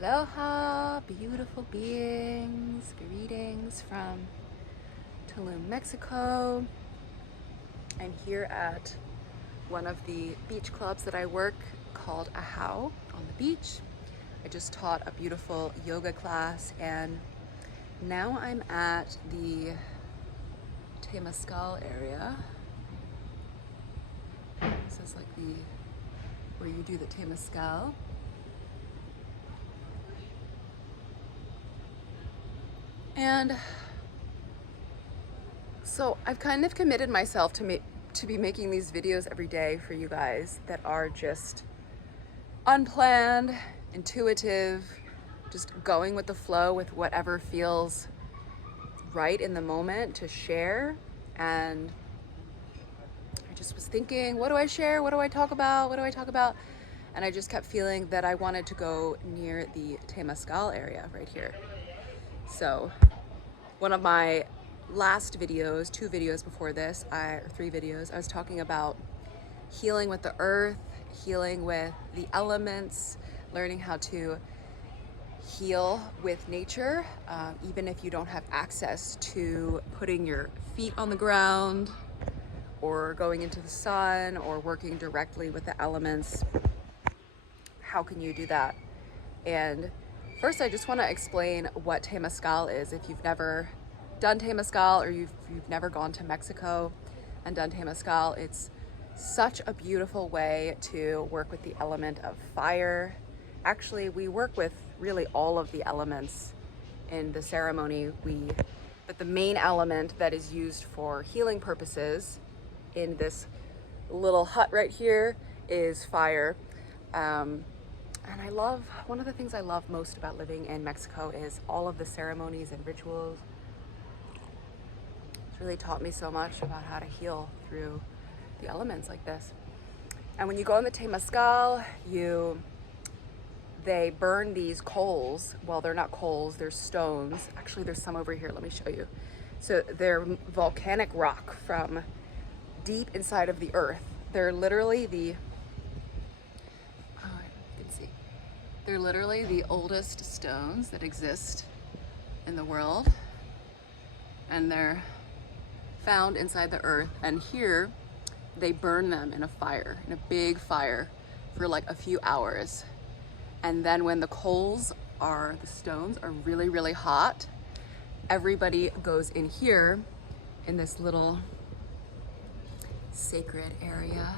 Aloha, beautiful beings. Greetings from Tulum, Mexico. I'm here at one of the beach clubs that I work called Ahau on the beach. I just taught a beautiful yoga class and now I'm at the Temazcal area. This is like where you do the Temazcal. And so I've kind of committed myself to be making these videos every day for you guys that are just unplanned, intuitive, just going with the flow with whatever feels right in the moment to share. And I just was thinking, what do I share? What do I talk about? What do I talk about? And I just kept feeling that I wanted to go near the Temazcal area right here. So one of my last videos, 2 videos before this, or 3 videos, I was talking about healing with the earth, healing with the elements, learning how to heal with nature, even if you don't have access to putting your feet on the ground or going into the sun or working directly with the elements. How can you do that? And first, I just want to explain what Temazcal is. If you've never done Temazcal or you've never gone to Mexico and done Temazcal, it's such a beautiful way to work with the element of fire. Actually, we work with really all of the elements in the ceremony. But the main element that is used for healing purposes in this little hut right here is fire. And one of the things I love most about living in Mexico is all of the ceremonies and rituals. It's really taught me so much about how to heal through the elements like this. And when you go in the Temazcal, they burn these coals. Well, they're not coals, they're stones. Actually, there's some over here, let me show you. So they're volcanic rock from deep inside of the earth. They're literally They're literally the oldest stones that exist in the world, and they're found inside the earth. And here they burn them in a big fire for like a few hours. And then when the stones are really, really hot, everybody goes in here in this little sacred area.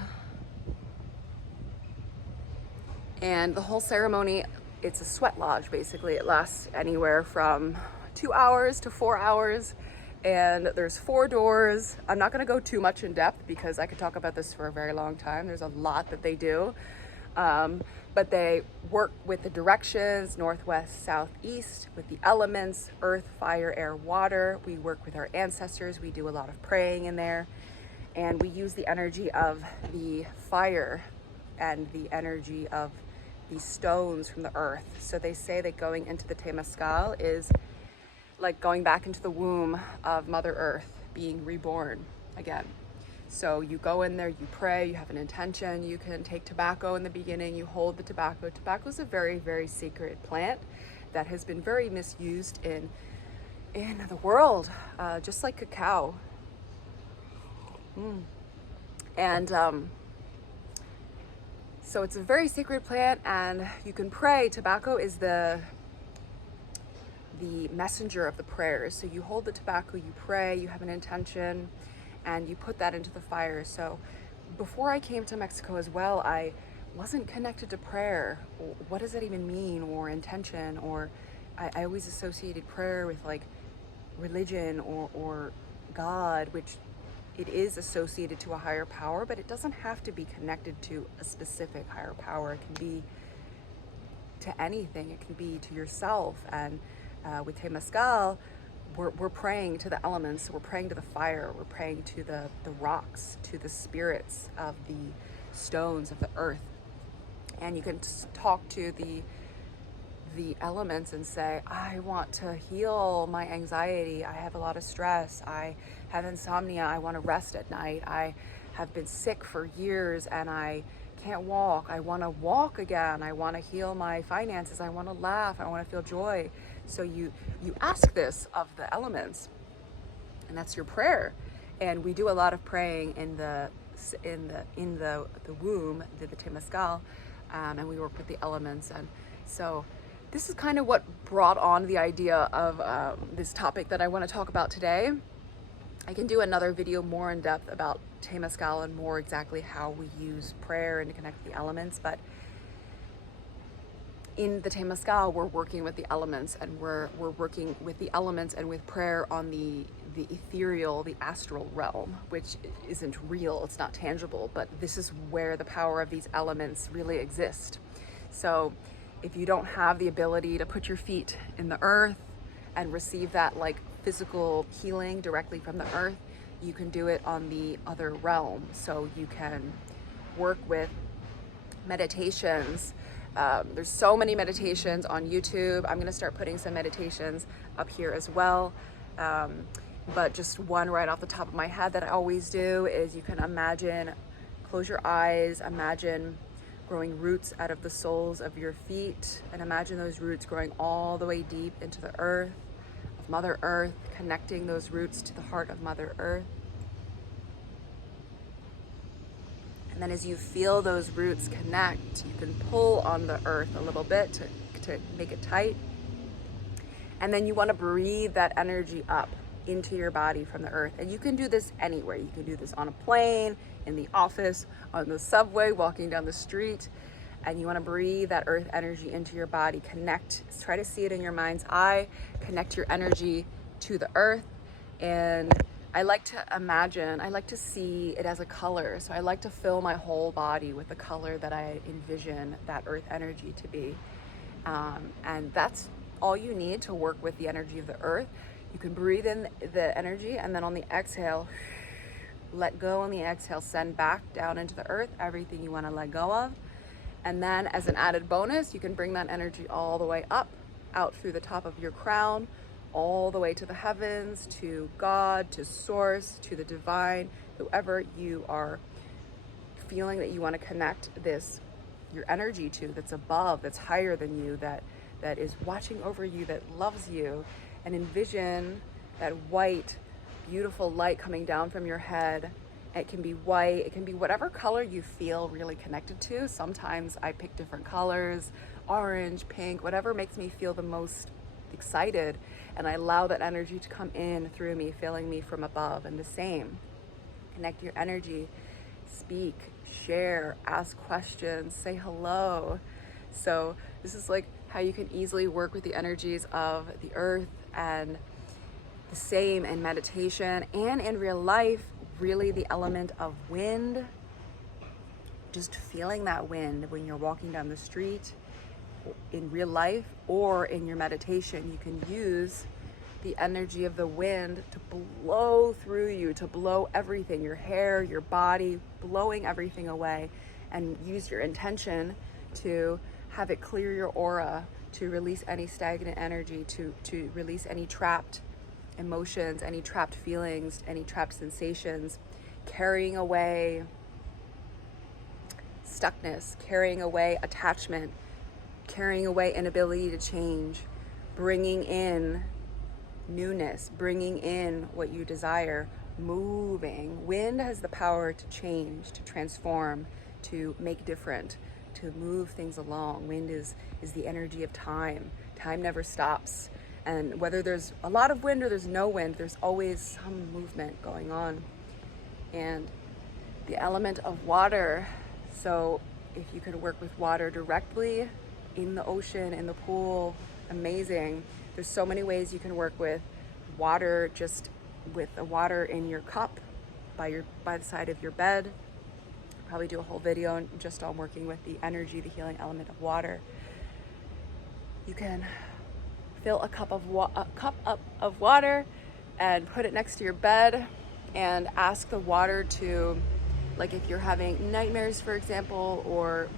And the whole ceremony, it's a sweat lodge basically. It lasts anywhere from 2 hours to 4 hours. And there's 4 doors. I'm not gonna go too much in depth because I could talk about this for a very long time. There's a lot that they do. But they work with the directions, northwest, south, east, with the elements, earth, fire, air, water. We work with our ancestors. We do a lot of praying in there. And we use the energy of the fire and the energy of these stones from the earth. So they say that going into the Temazcal is like going back into the womb of Mother Earth, being reborn again. So you go in there, you pray, you have an intention, you can take tobacco in the beginning, you hold the tobacco. Tobacco is a very, very sacred plant that has been very misused in the world, just like cacao. And so it's a very sacred plant, and you can pray. Tobacco is the messenger of the prayers. So you hold the tobacco, you pray, you have an intention, and you put that into the fire. So before I came to Mexico as well, I wasn't connected to prayer. What does that even mean? Or intention? Or I always associated prayer with like religion or God, which it is associated to a higher power, but it doesn't have to be connected to a specific higher power. It can be to anything. It can be to yourself. And with Temazcal, we're praying to the elements. We're praying to the fire. We're praying to the rocks, to the spirits of the stones of the earth. And you can talk to the elements and say, I want to heal my anxiety. I have a lot of stress. I have insomnia. I want to rest at night. I have been sick for years and I can't walk. I want to walk again. I want to heal my finances. I want to laugh. I want to feel joy. So you ask this of the elements, and that's your prayer. And we do a lot of praying in the womb, the Temazcal, and we work with the elements. And so this is kind of what brought on the idea of this topic that I want to talk about today. I can do another video more in depth about Temazcal and more exactly how we use prayer and to connect with the elements. But in the Temazcal, we're working with the elements, and we're working with the elements and with prayer on the ethereal, the astral realm, which isn't real, it's not tangible, but this is where the power of these elements really exist. So if you don't have the ability to put your feet in the earth and receive that like physical healing directly from the earth, you can do it on the other realm. So you can work with meditations. There's so many meditations on YouTube. I'm gonna start putting some meditations up here as well. But just one right off the top of my head that I always do is you can imagine, close your eyes, imagine growing roots out of the soles of your feet, and imagine those roots growing all the way deep into the earth, of Mother Earth, connecting those roots to the heart of Mother Earth. And then as you feel those roots connect, you can pull on the earth a little bit to make it tight. And then you want to breathe that energy up into your body from the earth. And you can do this anywhere. You can do this on a plane, in the office, on the subway, walking down the street. And you want to breathe that earth energy into your body. Connect, try to see it in your mind's eye, connect your energy to the earth. And I like to imagine, I like to see it as a color. So I like to fill my whole body with the color that I envision that earth energy to be. And that's all you need to work with the energy of the earth. You can breathe in the energy, and then on the exhale, let go on the exhale, send back down into the earth everything you want to let go of. And then as an added bonus, you can bring that energy all the way up, out through the top of your crown, all the way to the heavens, to God, to source, to the divine, whoever you are feeling that you want to connect your energy to, that's above, that's higher than you, that is watching over you, that loves you. And envision that white, beautiful light coming down from your head. It can be white, it can be whatever color you feel really connected to. Sometimes I pick different colors, orange, pink, whatever makes me feel the most excited. And I allow that energy to come in through me, filling me from above. And the same, connect your energy, speak, share, ask questions, say hello. So this is like how you can easily work with the energies of the earth, and the same in meditation and in real life, really the element of wind, just feeling that wind when you're walking down the street in real life or in your meditation. You can use the energy of the wind to blow through you, to blow everything, your hair, your body, blowing everything away, and use your intention to have it clear your aura, to release any stagnant energy, to release any trapped emotions, any trapped feelings, any trapped sensations, carrying away stuckness, carrying away attachment, carrying away inability to change, bringing in newness, bringing in what you desire, moving. Wind has the power to change, to transform, to make different, to move things along. Wind is the energy of time. Time never stops. And whether there's a lot of wind or there's no wind, there's always some movement going on. And the element of water. So if you can work with water directly in the ocean, in the pool, amazing. There's so many ways you can work with water, just with the water in your cup by the side of your bed. Probably do a whole video just on working with the energy, the healing element of water. You can fill a cup up of water and put it next to your bed and ask the water to, like if you're having nightmares, for example, or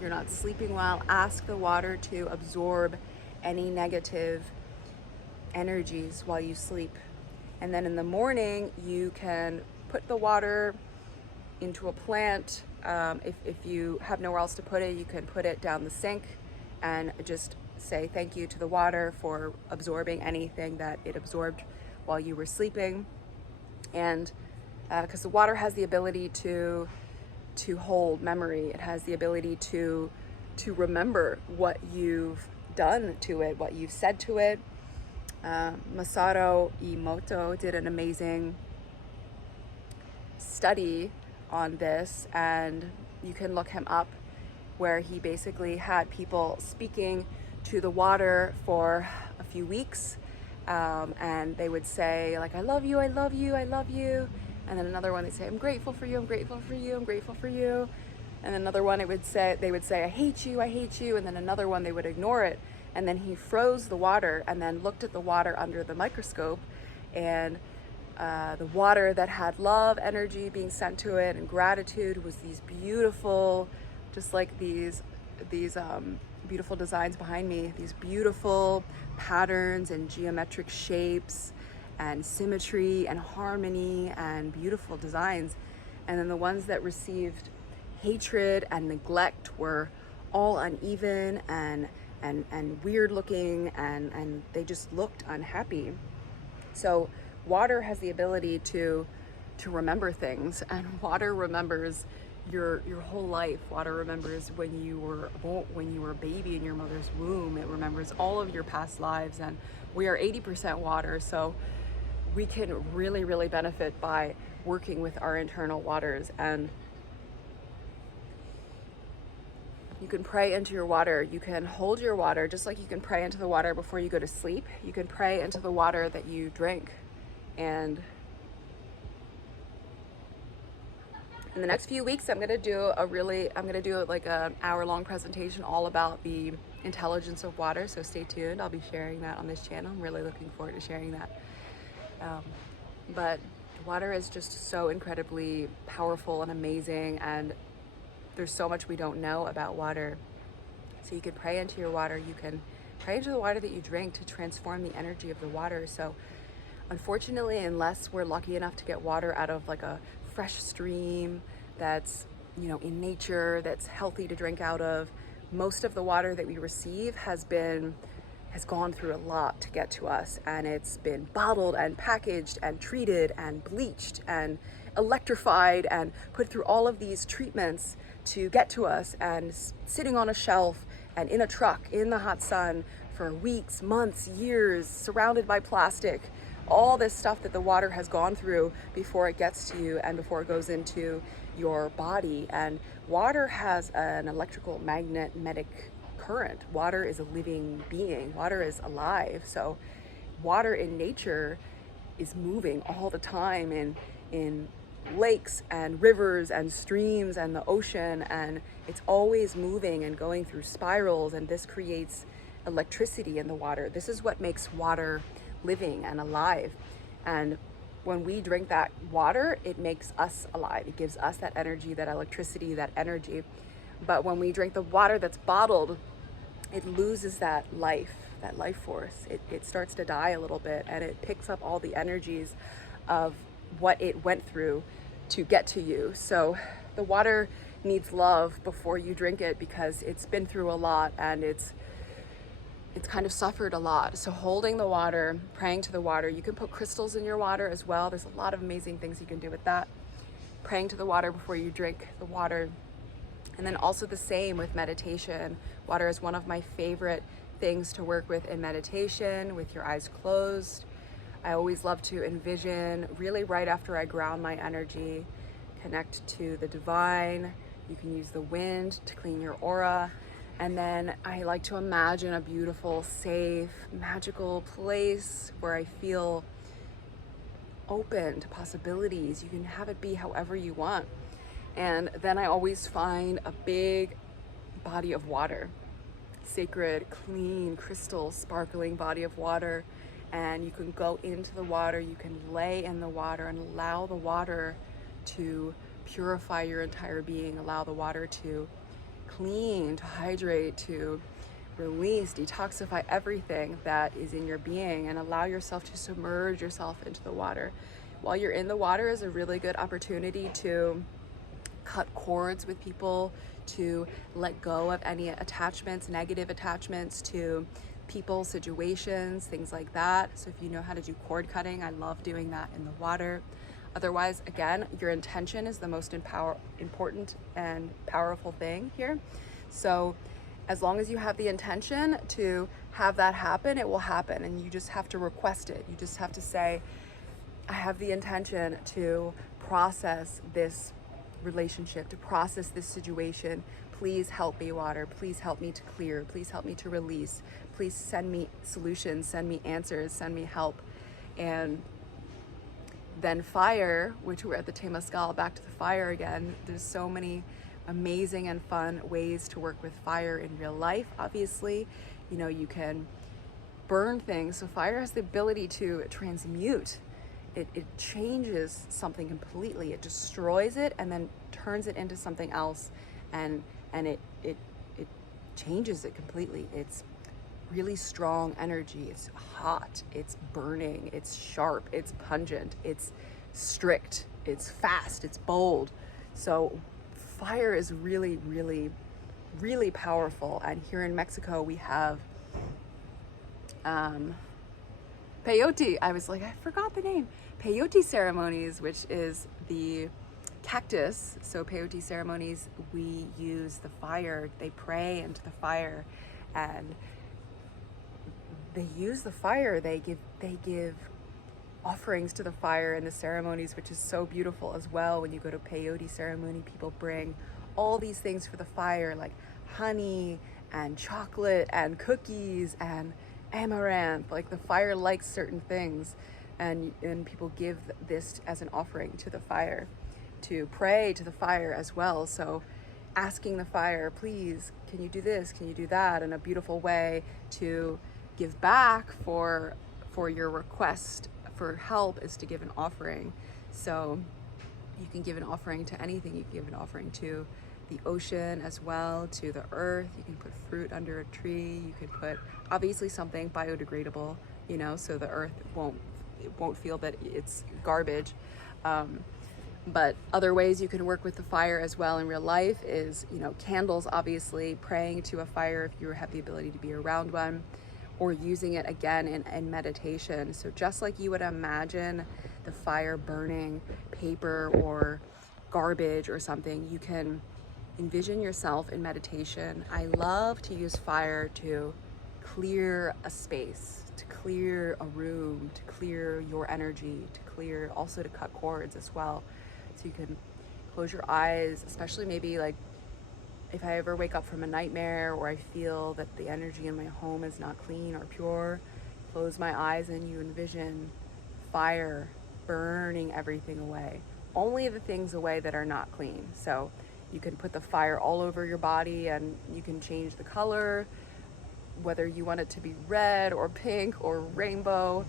you're not sleeping well, ask the water to absorb any negative energies while you sleep. And then in the morning, you can put the water into a plant If you have nowhere else to put it, you can put it down the sink and just say thank you to the water for absorbing anything that it absorbed while you were sleeping. And because the water has the ability to hold memory, it has the ability to remember what you've done to it, what you've said to it. Masaru Emoto did an amazing study on this, and you can look him up, where he basically had people speaking to the water for a few weeks, and they would say like, I love you, I love you, I love you. And then another one, they'd say, I'm grateful for you, I'm grateful for you, I'm grateful for you. And another one, they would say, I hate you, I hate you. And then another one, they would ignore it. And then he froze the water and then looked at the water under the microscope, and the water that had love energy being sent to it and gratitude was these beautiful, just like these beautiful designs behind me, these beautiful patterns and geometric shapes and symmetry and harmony and beautiful designs. And then the ones that received hatred and neglect were all uneven and weird looking, and they just looked unhappy. So water has the ability to remember things, and water remembers your whole life. Water remembers when you were a baby in your mother's womb. It remembers all of your past lives, and we are 80% water, so we can really, really benefit by working with our internal waters. And you can pray into your water. You can hold your water, just like you can pray into the water before you go to sleep. You can pray into the water that you drink. And in the next few weeks, I'm gonna do like an hour-long presentation all about the intelligence of water. So stay tuned. I'll be sharing that on this channel. I'm really looking forward to sharing that. But water is just so incredibly powerful and amazing, and there's so much we don't know about water. So you can pray into your water. You can pray into the water that you drink to transform the energy of the water. So unfortunately, unless we're lucky enough to get water out of like a fresh stream that's, you know, in nature, that's healthy to drink out of, most of the water that we receive has gone through a lot to get to us, and it's been bottled and packaged and treated and bleached and electrified and put through all of these treatments to get to us, and sitting on a shelf and in a truck in the hot sun for weeks, months, years, surrounded by plastic. All this stuff that the water has gone through before it gets to you and before it goes into your body. And water has an electrical magnetic current. Water is a living being. Water is alive. So water in nature is moving all the time in lakes and rivers and streams and the ocean, and it's always moving and going through spirals, and this creates electricity in the water. This is what makes water living and alive. And when we drink that water, it makes us alive. It gives us that energy, that electricity, that energy. But when we drink the water that's bottled, it loses that life force. It starts to die a little bit, and it picks up all the energies of what it went through to get to you. So the water needs love before you drink it, because it's been through a lot and it's kind of suffered a lot. So holding the water, praying to the water. You can put crystals in your water as well. There's a lot of amazing things you can do with that. Praying to the water before you drink the water. And then also the same with meditation. Water is one of my favorite things to work with in meditation, with your eyes closed. I always love to envision, really right after I ground my energy, connect to the divine. You can use the wind to clean your aura. And then I like to imagine a beautiful, safe, magical place where I feel open to possibilities. You can have it be however you want. And then I always find a big body of water, sacred, clean, crystal, sparkling body of water. And you can go into the water, you can lay in the water and allow the water to purify your entire being, allow the water to clean, to hydrate, to release, detoxify everything that is in your being, and allow yourself to submerge yourself into the water. While you're in the water is a really good opportunity to cut cords with people, to let go of any attachments, negative attachments to people, situations, things like that. So if you know how to do cord cutting, I love doing that in the water. Otherwise, again, your intention is the most important and powerful thing here. So as long as you have the intention to have that happen, it will happen. And you just have to request it. You just have to say, I have the intention to process this relationship, to process this situation. Please help me, water. Please help me to clear. Please help me to release. Please send me solutions, send me answers, send me help. And then fire, which we're at the Temazcal, back to the fire again. There's so many amazing and fun ways to work with fire in real life. Obviously, you know, you can burn things. So fire has the ability to transmute. It changes something completely. It destroys it and then turns it into something else, and it changes it completely. It's really strong energy. It's hot, it's burning, it's sharp, it's pungent, it's strict, it's fast, it's bold. So fire is really, really, really powerful. And here in Mexico, we have peyote. I was like, I forgot the name. Peyote ceremonies, which is the cactus. So peyote ceremonies, we use the fire. They pray into the fire, and they use the fire. They give offerings to the fire in the ceremonies, which is so beautiful as well. When you go to peyote ceremony, people bring all these things for the fire, like honey and chocolate and cookies and amaranth. Like the fire likes certain things, and people give this as an offering to the fire, to pray to the fire as well. So asking the fire, please, can you do this? Can you do that? In a beautiful way to give back for your request for help is to give an offering. So you can give an offering to anything. You can give an offering to the ocean as well, to the earth. You can put fruit under a tree. You could put obviously something biodegradable, you know, so the earth won't feel that it's garbage. But other ways you can work with the fire as well in real life is, you know, candles, obviously, praying to a fire if you have the ability to be around one, or using it again in meditation. So just like you would imagine the fire burning paper or garbage or something, you can envision yourself in meditation. I love to use fire to clear a space, to clear a room, to clear your energy, to clear, also to cut cords as well. So you can close your eyes, especially maybe like if I ever wake up from a nightmare or I feel that the energy in my home is not clean or pure, close my eyes and you envision fire burning everything away. Only the things away that are not clean. So you can put the fire all over your body, and you can change the color, whether you want it to be red or pink or rainbow.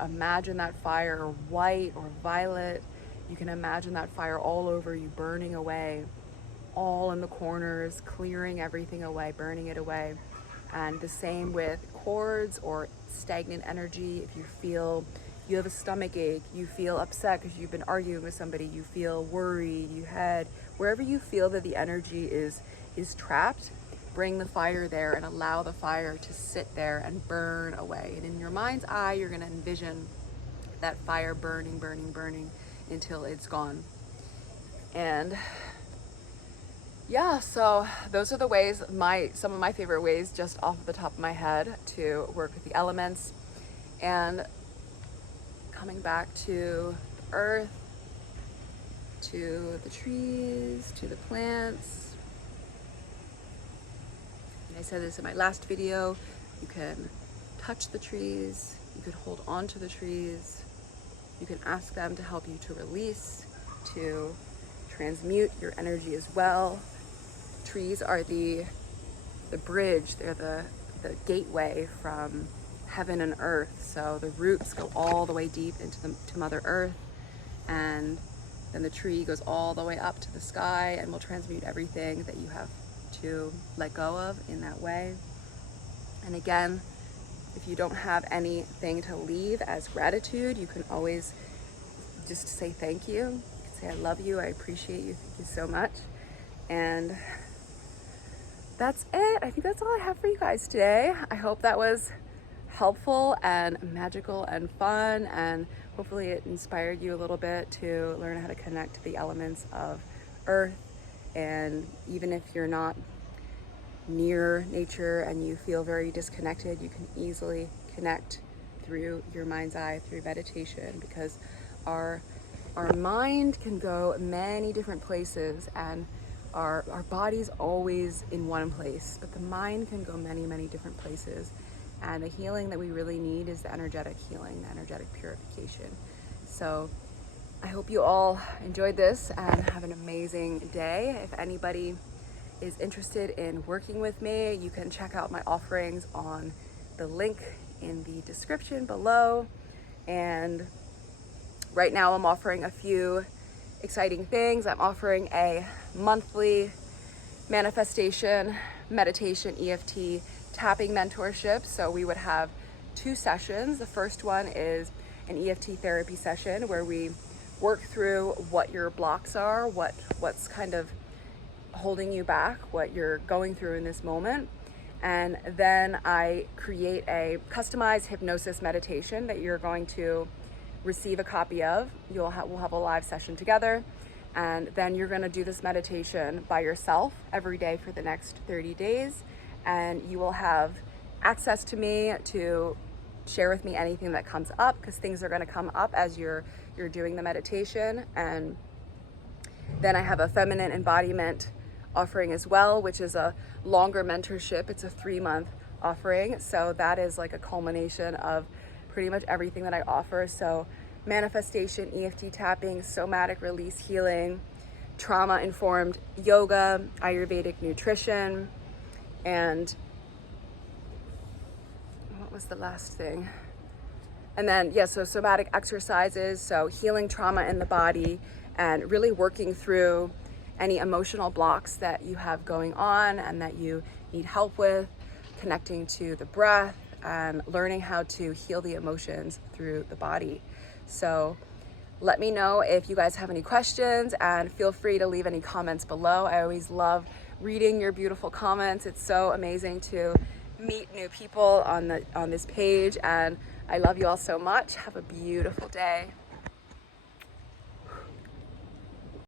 Imagine that fire white or violet. You can imagine that fire all over you, burning away, all in the corners, clearing everything away, burning it away. And the same with cords or stagnant energy. If you feel you have a stomach ache, you feel upset because you've been arguing with somebody, you feel worried, wherever you feel that the energy is trapped, bring the fire there and allow the fire to sit there and burn away. And in your mind's eye, you're going to envision that fire burning, burning, burning until it's gone. And yeah, so those are the ways, some of my favorite ways just off the top of my head to work with the elements. And coming back to the earth, to the trees, to the plants. And I said this in my last video, you can touch the trees, you could hold on to the trees, you can ask them to help you to release, to transmute your energy as well. Trees are the bridge, they're the gateway from heaven and earth. So the roots go all the way deep to Mother Earth, and then the tree goes all the way up to the sky and will transmute everything that you have to let go of in that way. And again, if you don't have anything to leave as gratitude, you can always just say thank you. You can say I love you. I appreciate you. Thank you so much. And that's it. I think that's all I have for you guys today. I hope that was helpful and magical and fun, and hopefully it inspired you a little bit to learn how to connect to the elements of earth. And even if you're not near nature and you feel very disconnected, you can easily connect through your mind's eye, through meditation, because our mind can go many different places, and our body's always in one place, but the mind can go many different places. And the healing that we really need is the energetic healing, the energetic purification. So I hope you all enjoyed this and have an amazing day. If anybody is interested in working with me, you can check out my offerings on the link in the description below. And right now I'm offering a few exciting things. I'm offering a monthly manifestation, meditation, EFT, tapping mentorship. So we would have 2 sessions. The first one is an EFT therapy session where we work through what your blocks are, what's kind of holding you back, what you're going through in this moment. And then I create a customized hypnosis meditation that you're going to receive a copy of. We'll have a live session together, and then you're going to do this meditation by yourself every day for the next 30 days. And you will have access to me to share with me anything that comes up, because things are going to come up as you're doing the meditation. And then I have a feminine embodiment offering as well, which is a longer mentorship. It's a 3-month offering. So that is like a culmination of pretty much everything that I offer. So manifestation, EFT tapping, somatic release healing, trauma-informed yoga, Ayurvedic nutrition, and what was the last thing? And then, yeah, so somatic exercises, so healing trauma in the body and really working through any emotional blocks that you have going on and that you need help with, connecting to the breath and learning how to heal the emotions through the body. So let me know if you guys have any questions, and feel free to leave any comments below. I always love reading your beautiful comments. It's so amazing to meet new people on this page, and I love you all so much. Have a beautiful day.